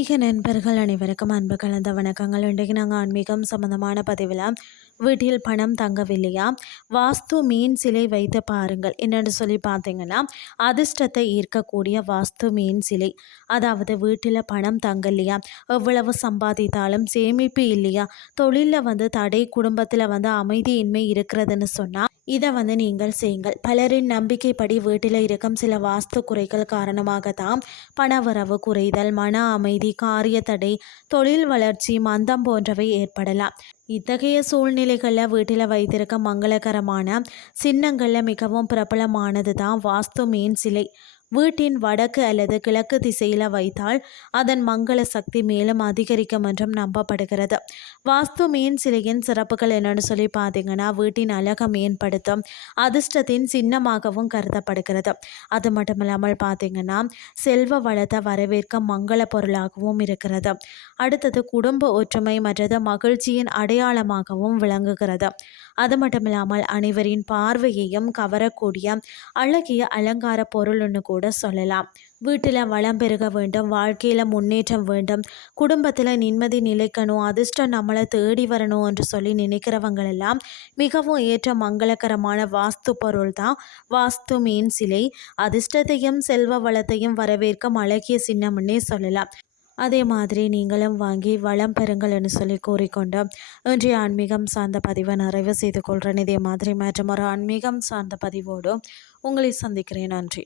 ஆன்மீக நண்பர்கள் அனைவருக்கும் அன்பு கலந்த வணக்கங்கள். இன்றைக்கு நாங்கள் ஆன்மீகம் சம்பந்தமான பதிவில் வீட்டில் பணம் தங்கவில்லையா, வாஸ்து மீன் சிலை வைத்து பாருங்கள் என்னென்னு சொல்லி பார்த்தீங்கன்னா, அதிர்ஷ்டத்தை ஈர்க்கக்கூடிய வாஸ்து மீன் சிலை. அதாவது வீட்டில் பணம் தங்கலையா, எவ்வளவு சம்பாதித்தாலும் சேமிப்பு இல்லையா, தொழிலில் தடை, குடும்பத்தில் அமைதியின்மை இருக்கிறதுன்னு சொன்னால் இதை நீங்கள் செய்யுங்கள். பலரின் நம்பிக்கைப்படி வீட்டில் இருக்கும் சில வாஸ்து குறைகள் காரணமாகத்தான் பணவரவு குறைதல், மன அமைதி, காரிய தடை, தொழில் வளர்ச்சி மந்தம் போன்றவை ஏற்படலாம். இத்தகைய சூழ்நிலைகளில் வீட்டில் வைத்திருக்க மங்களகரமான சின்னங்களில் மிகவும் பிரபலமானது தான் வாஸ்து மீன் சிலை. வீட்டின் வடக்கு அல்லது கிழக்கு திசையில் வைத்தால் அதன் மங்கள சக்தி மேலும் அதிகரிக்கும் என்றும் நம்பப்படுகிறது. வாஸ்து மீன் சிலையின் சிறப்புகள் என்னென்னு சொல்லி பார்த்தீங்கன்னா, வீட்டின் அழகை மேம்படுத்தும், அதிர்ஷ்டத்தின் சின்னமாகவும் கருதப்படுகிறது. அது மட்டும் இல்லாமல் பார்த்தீங்கன்னா, செல்வ வளத்தை வரவேற்கும் மங்கள பொருளாகவும் இருக்கிறது. அடுத்தது குடும்ப ஒற்றுமை மற்றது மகிழ்ச்சியின் அடையாளமாகவும் விளங்குகிறது. அது மட்டும் இல்லாமல் அனைவரின் பார்வையையும் கவரக்கூடிய அழகிய அலங்கார பொருள்னு கூட சொல்லலாம். வீட்டில் வளம் பெருக வேண்டும், வாழ்க்கையில் முன்னேற்றம் வேண்டும், குடும்பத்தில் நிம்மதி நிலைக்கணும், அதிர்ஷ்டம் நம்மளை தேடி வரணும் என்று சொல்லி நினைக்கிறவங்களெல்லாம் மிகவும் ஏற்ற மங்களகரமான வாஸ்து பொருள் தான் வாஸ்து மீன் சிலை. அதிர்ஷ்டத்தையும் செல்வ வளத்தையும் வரவேற்கும் அழகிய சின்னம்னே சொல்லலாம். அதே மாதிரி நீங்களும் வாங்கி வளம் பெறுங்கள்னு சொல்லி கூறிக்கொண்டு இன்றைய ஆன்மீகம் சார்ந்த பதிவை நிறைவு செய்து கொள்கிறேன். இதே மாதிரி மற்றும் ஒரு ஆன்மீகம் சார்ந்த பதிவோடு உங்களை சந்திக்கிறேன். நன்றி.